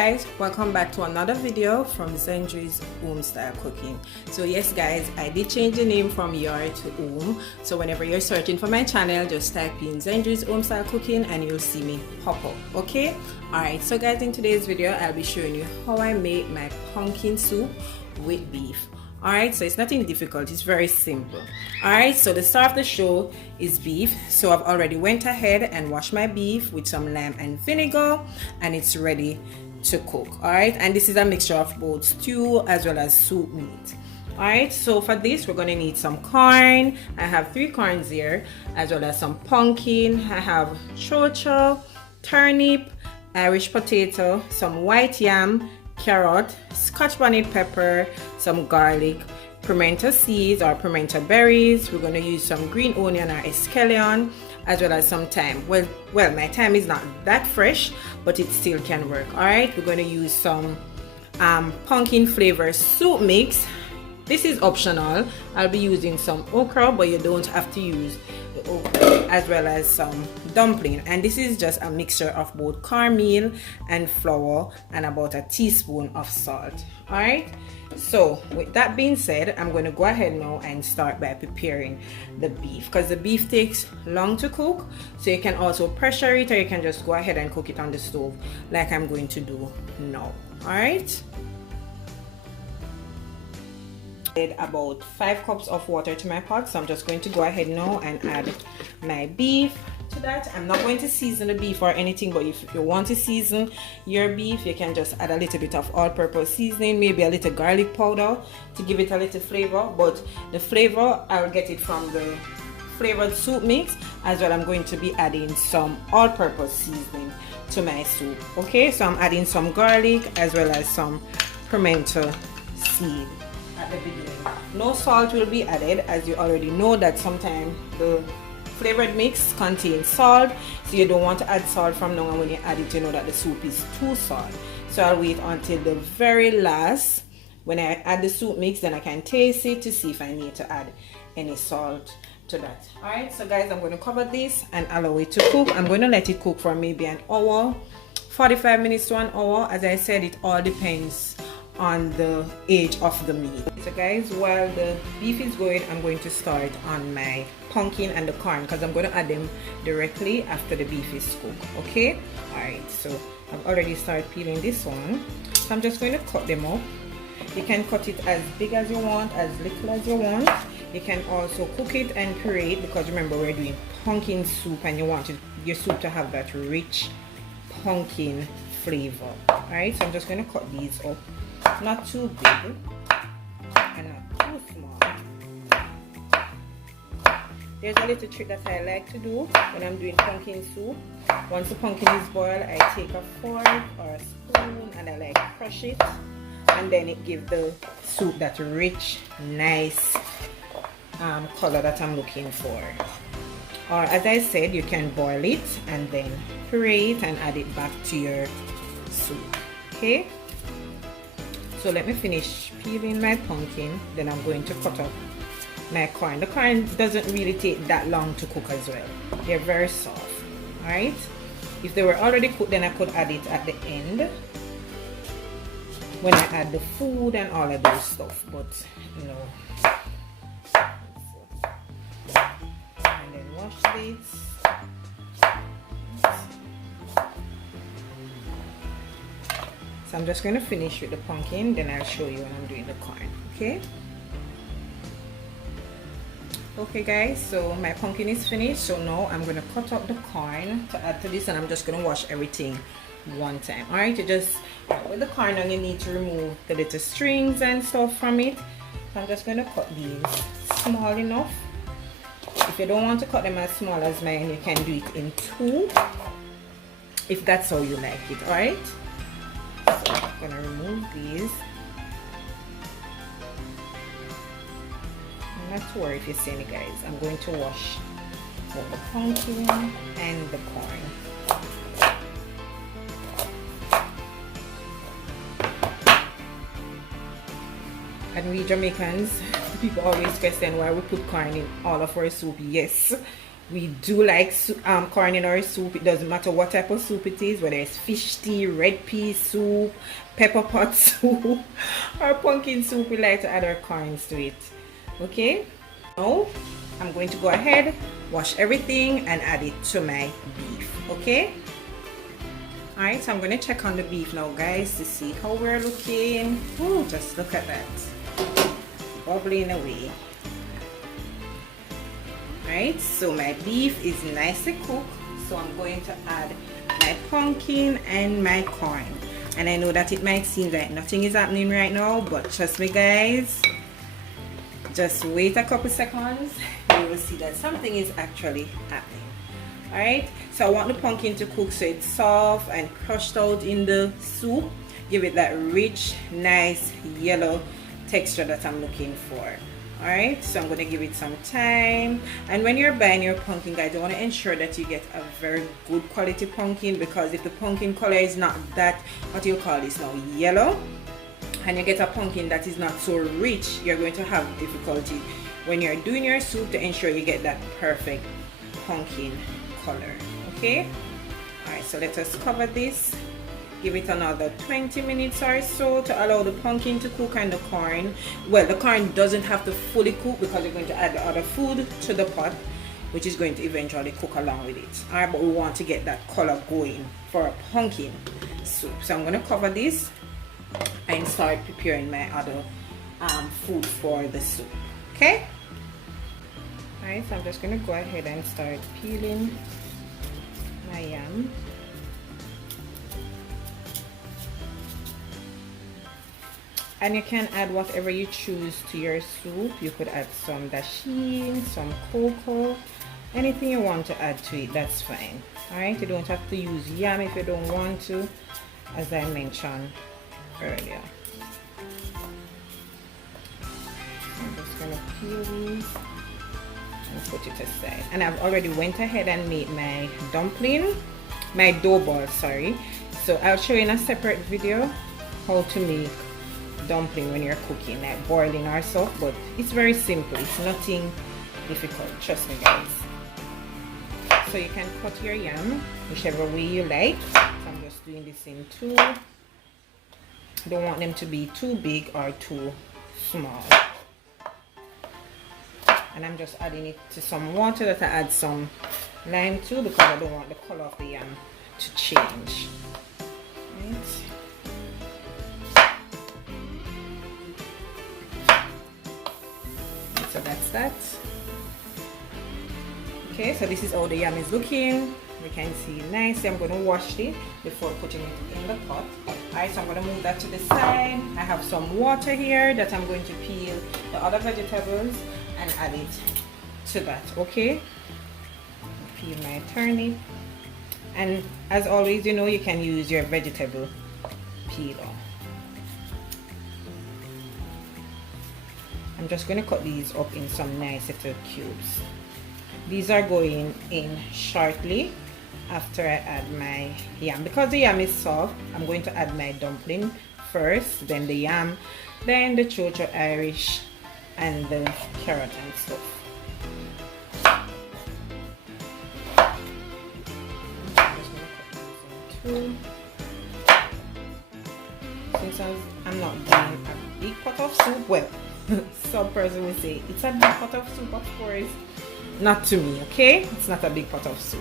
guys, welcome back to another video from Zenji's Home Style Cooking. So yes guys, I did change the name from Yard to Home. So whenever you're searching for my channel, just type in Zenji's Home Style Cooking and you'll see me pop up, okay? Alright, so guys, in today's video, I'll be showing you how I make my pumpkin soup with beef. Alright, so it's nothing difficult, it's very simple. Alright, so the star of the show is beef. So I've already went ahead and washed my beef with some lime and vinegar, and it's ready to cook. Alright, and this is a mixture of both stew as well as soup meat. Alright, so for this we're gonna need some corn. I have 3 corns here, as well as some pumpkin. I have chocho, turnip, Irish potato, some white yam, carrot, scotch bonnet pepper, some garlic, pimento seeds or pimento berries. We're going to use some green onion or escallion, as well as some thyme. Well, my thyme is not that fresh, but it still can work. All right, we're going to use some pumpkin flavor soup mix. This is optional. I'll be using some okra, but you don't have to use the okra, as well as some dumpling. And this is just a mixture of both cornmeal and flour and about a teaspoon of salt. All right, so with that being said, I'm going to go ahead now and start by preparing the beef, because the beef takes long to cook. So you can also pressure it, or you can just go ahead and cook it on the stove like I'm going to do now. All right, add about 5 cups of water to my pot, so I'm just going to go ahead now and add my beef to that. I'm not going to season the beef or anything, but if you want to season your beef, you can just add a little bit of all-purpose seasoning, maybe a little garlic powder to give it a little flavor. But the flavor, I'll get it from the flavored soup mix. As well, I'm going to be adding some all-purpose seasoning to my soup. Okay, so I'm adding some garlic as well as some pimento seed at the beginning. No salt will be added, as you already know that sometimes the flavored mix contains salt, so you don't want to add salt from now on. When you add it, you know that the soup is too salt. So I'll wait until the very last. When I add the soup mix, then I can taste it to see if I need to add any salt to that. Alright, so guys, I'm going to cover this and allow it to cook. I'm going to let it cook for maybe an hour, 45 minutes to an hour. As I said, it all depends on the age of the meat. So guys, while the beef is going, I'm going to start on my pumpkin and the corn, because I'm going to add them directly after the beef is cooked. Okay, all right, so I've already started peeling this one, so I'm just going to cut them up. You can cut it as big as you want, as little as you want. You can also cook it and puree it, because remember, we're doing pumpkin soup and you want your soup to have that rich pumpkin flavor. All right, so I'm just going to cut these up, not too big and not too small. There's a little trick that I like to do when I'm doing pumpkin soup. Once the pumpkin is boiled, I take a fork or a spoon and I like crush it, and then it gives the soup that rich, nice color that I'm looking for. Or as I said, you can boil it and then puree it and add it back to your soup. Okay, so let me finish peeling my pumpkin, then I'm going to cut up my corn. The corn doesn't really take that long to cook as well. They're very soft. Alright, if they were already cooked, then I could add it at the end when I add the food and all of those stuff, but you know. And then wash this. So I'm just going to finish with the pumpkin, then I'll show you when I'm doing the corn. Okay, okay guys, so my pumpkin is finished. So now I'm going to cut up the corn to add to this, and I'm just going to wash everything one time. All right, you just with the corn, and you need to remove the little strings and stuff from it. So I'm just going to cut these small enough. If you don't want to cut them as small as mine, you can do it in 2 if that's how you like it. All right, so I'm going to remove these. Not to worry if you see me guys, I'm going to wash both the pumpkin and the corn. And we Jamaicans, people always question why we put corn in all of our soup. Yes, We do like corn in our soup. It doesn't matter what type of soup it is, whether it's fish tea, red pea soup, pepper pot soup, or pumpkin soup. We like to add our corns to it. Okay, now I'm going to go ahead, wash everything, and add it to my beef. Okay. Alright, so I'm going to check on the beef now, guys, to see how we're looking. Oh, just look at that, bubbling away. Alright, so my beef is nicely cooked, so I'm going to add my pumpkin and my corn. And I know that it might seem like nothing is happening right now, but trust me, guys, just wait a couple seconds, you will see that something is actually happening. Alright, so I want the pumpkin to cook so it's soft and crushed out in the soup. Give it that rich, nice yellow texture that I'm looking for. Alright, so I'm going to give it some time. And when you're buying your pumpkin, guys, you want to ensure that you get a very good quality pumpkin, because if the pumpkin color is not that, what you call this now, yellow, and you get a pumpkin that is not so rich, you're going to have difficulty when you're doing your soup to ensure you get that perfect pumpkin color. Okay, alright, so let us cover this. Give it another 20 minutes or so to allow the pumpkin to cook and the corn. Well, the corn doesn't have to fully cook because you're going to add the other food to the pot, which is going to eventually cook along with it. Alright, but we want to get that color going for a pumpkin soup. So I'm going to cover this and start preparing my other food for the soup. Okay? Alright, so I'm just going to go ahead and start peeling my yam. And you can add whatever you choose to your soup. You could add some dasheen, some cocoa, anything you want to add to it, that's fine. Alright, you don't have to use yam if you don't want to, as I mentioned earlier. I'm just going to peel these and put it aside. And I've already went ahead and made my dumpling, my dough ball, sorry. So I'll show you in a separate video how to make dumpling when you're cooking, like boiling or so, but it's very simple. It's nothing difficult, trust me, guys. So you can cut your yam whichever way you like. So I'm just doing this in two. Don't want them to be too big or too small. And I'm just adding it to some water that I add some lime to, because I don't want the color of the yam to change. Right. So that's that. Okay, so this is how the yam is looking. We can see nicely. I'm going to wash it before putting it in the pot. Alright, so I'm going to move that to the side. I have some water here that I'm going to peel the other vegetables and add it to that. Okay, peel my turnip, and as always, you know, you can use your vegetable peeler. I'm just going to cut these up in some nice little cubes. These are going in shortly after I add my yam. Because the yam is soft, I'm going to add my dumpling first, then the yam, then the chocho Irish, and the carrot and stuff. I'm just going to cut these in two. Since I'm not doing a big pot of soup, well, some person will say it's a big pot of soup, of course. Not to me, okay? It's not a big pot of soup.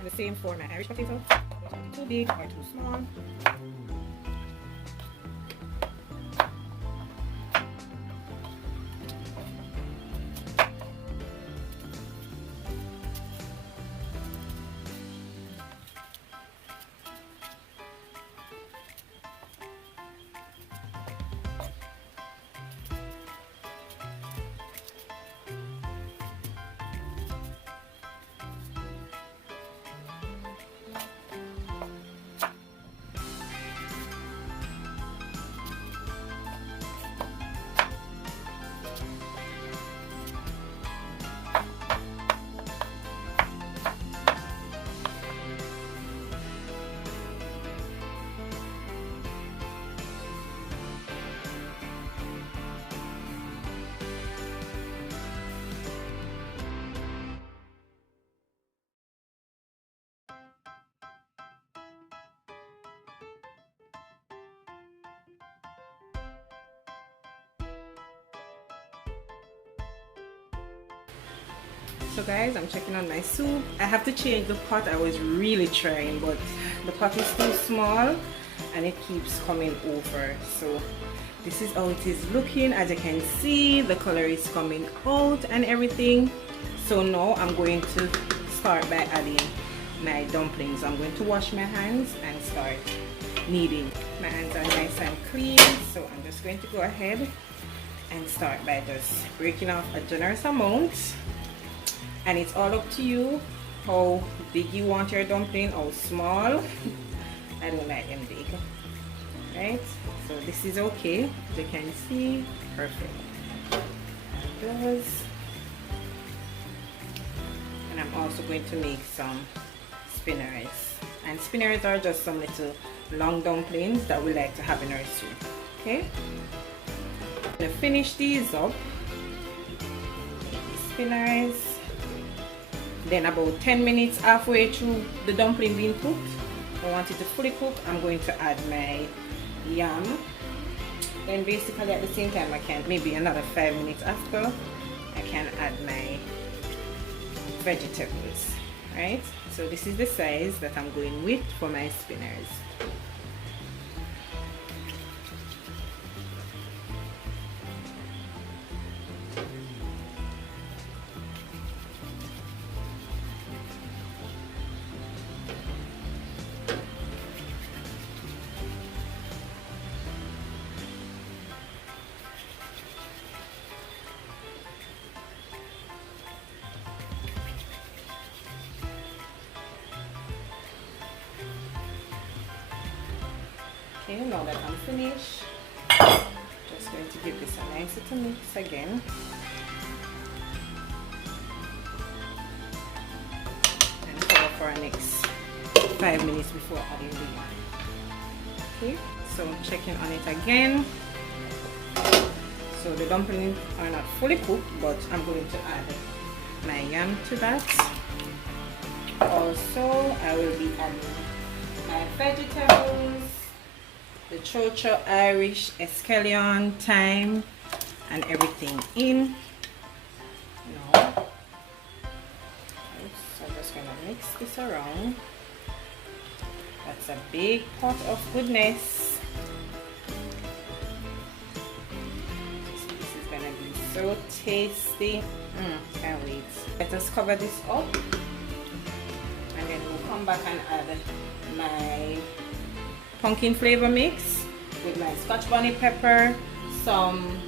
And the same for my Irish potato. Too big or too small. So guys, I'm checking on my soup. I have to change the pot. I was really trying, but the pot is too small and it keeps coming over. So this is how it is looking. As you can see, the color is coming out and everything. So now I'm going to start by adding my dumplings. I'm going to wash my hands and start kneading. My hands are nice and clean, so I'm just going to go ahead and start by just breaking off a generous amount. And it's all up to you how big you want your dumpling, how small. I don't like them big. Right? So this is okay. As you can see, perfect. Those. And I'm also going to make some spinners. And spinners are just some little long dumplings that we like to have in our soup. Okay? I'm going to finish these up. Spinners. Then about 10 minutes halfway through the dumpling being cooked, I want it to fully cook, I'm going to add my yam. Then basically at the same time I can, maybe another 5 minutes after, I can add my vegetables. Right? So this is the size that I'm going with for my spinners. Okay, now that I'm finished, just going to give this a nice little mix again. And cover for the next 5 minutes before adding the yam. Okay, so I'm checking on it again. So the dumplings are not fully cooked, but I'm going to add my yam to that. Also, I will be adding my vegetables. The chocho, Irish, escallion, thyme, and everything in. Now, so I'm just going to mix this around. That's a big pot of goodness. This is going to be so tasty. Can't wait. Let us cover this up. And then we'll come back and add my pumpkin flavor mix with my scotch bonnet pepper, some,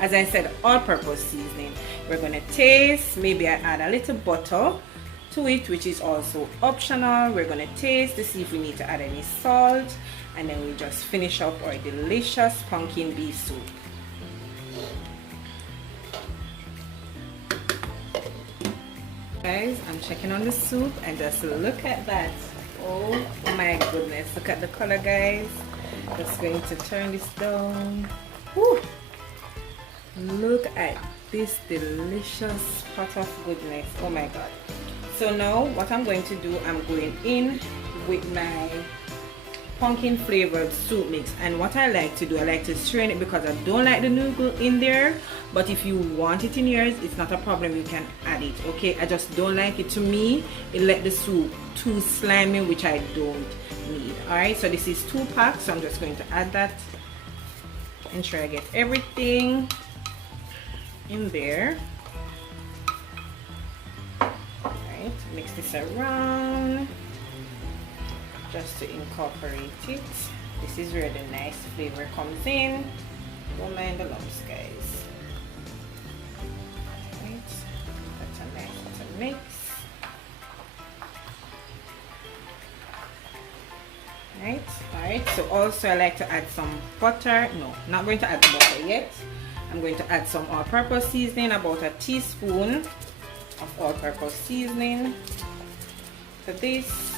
as I said, all-purpose seasoning. We're going to taste, maybe I add a little butter to it, which is also optional. We're going to taste to see if we need to add any salt, and then we just finish up our delicious pumpkin beef soup. Guys, I'm checking on the soup and just look at that. Oh my goodness, look at the color, guys. Just going to turn this down. Woo. Look at this delicious pot of goodness. Oh my god. So now what I'm going to do, I'm going in with my pumpkin flavored soup mix. And what I like to do, I like to strain it because I don't like the noodle in there. But if you want it in yours, it's not a problem, you can add it. Okay, I just don't like it. To me, it let the soup too slimy, which I don't need. Alright, so this is 2 packs, so I'm just going to add that. Ensure I get everything in there. Alright, mix this around just to incorporate it. This is where the nice flavor comes in. Don't mind the lumps, guys. Right, that's a nice little mix. Alright, so also I like to add some butter. No, not going to add the butter yet. I'm going to add some all-purpose seasoning, about a teaspoon of all-purpose seasoning to this.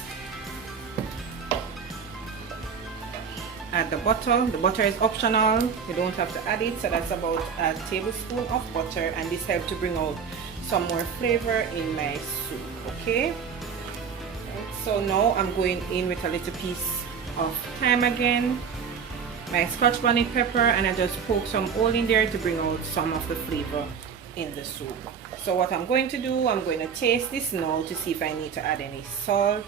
Add the butter. The butter is optional, you don't have to add it, so that's about a tablespoon of butter, and this helps to bring out some more flavor in my soup. Okay, right, so now I'm going in with a little piece of thyme again, my scotch bonnet pepper, and I just poke some oil in there to bring out some of the flavor in the soup. So what I'm going to do, I'm going to taste this now to see if I need to add any salt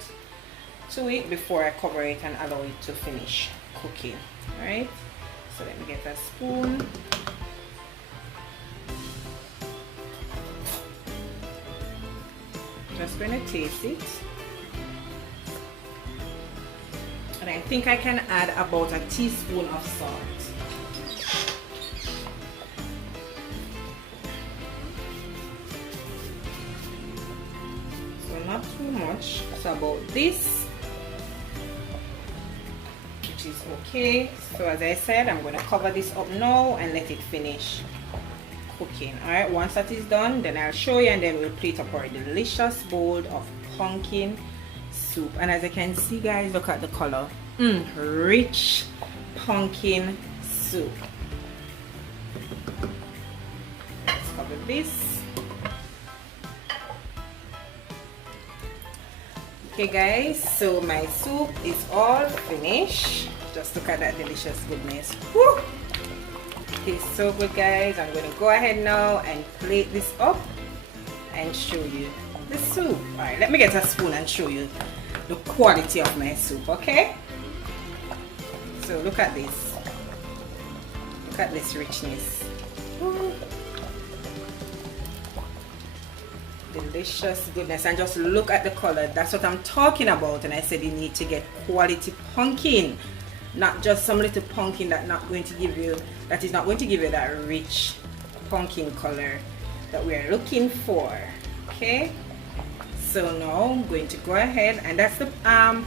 to it before I cover it and allow it to finish cooking. Alright, so let me get a spoon. Just going to taste it. And I think I can add about a teaspoon of salt. So not too much. So about this, which is okay. So as I said, I'm going to cover this up now and let it finish cooking. Alright, once that is done, then I'll show you, and then we'll plate up our delicious bowl of pumpkin soup. And as you can see, guys, look at the color. Rich pumpkin soup. Let's cover this. Okay guys, so my soup is all finished. Just look at that delicious goodness. Woo! Tastes so good, guys. I'm going to go ahead now and plate this up and show you the soup. Alright, let me get a spoon and show you the quality of my soup, okay? So look at this. Look at this richness. Woo. Delicious goodness. And just look at the color. That's what I'm talking about. And I said you need to get quality pumpkin. Not just some little pumpkin that is not going to give you that rich pumpkin color that we are looking for. Okay, so now I'm going to go ahead, and that's the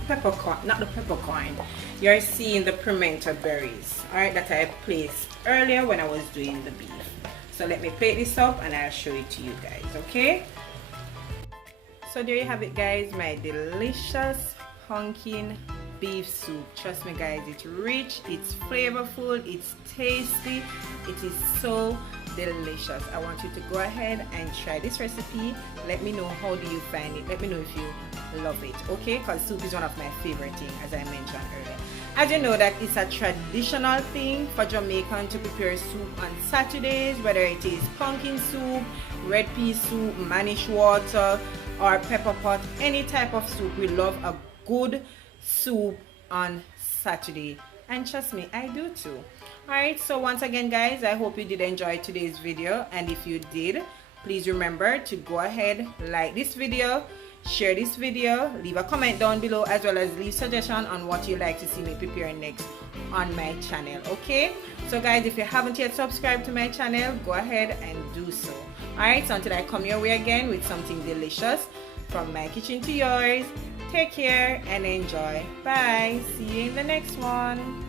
peppercorn, not the peppercorn. You're seeing the pimento berries, all right, that I placed earlier when I was doing the beef. So let me plate this up and I'll show it to you guys. Okay, so there you have it, guys, my delicious pumpkin beef soup. Trust me, guys, it's rich, it's flavorful, it's tasty, it is so delicious. I want you to go ahead and try this recipe. Let me know how do you find it. Let me know if you love it, okay? Because soup is one of my favorite things, as I mentioned earlier. As you know that it's a traditional thing for Jamaican to prepare soup on Saturdays, whether it is pumpkin soup, red pea soup, manish water, or pepper pot, any type of soup. We love a good soup on Saturday, and trust me, I do too. Alright, so once again, guys, I hope you did enjoy today's video, and if you did, please remember to go ahead, like this video, share this video, leave a comment down below, as well as leave suggestion on what you like to see me prepare next on my channel. Okay, so guys, if you haven't yet subscribed to my channel, go ahead and do so. Alright, so until I come your way again with something delicious from my kitchen to yours, take care and enjoy. Bye. See you in the next one.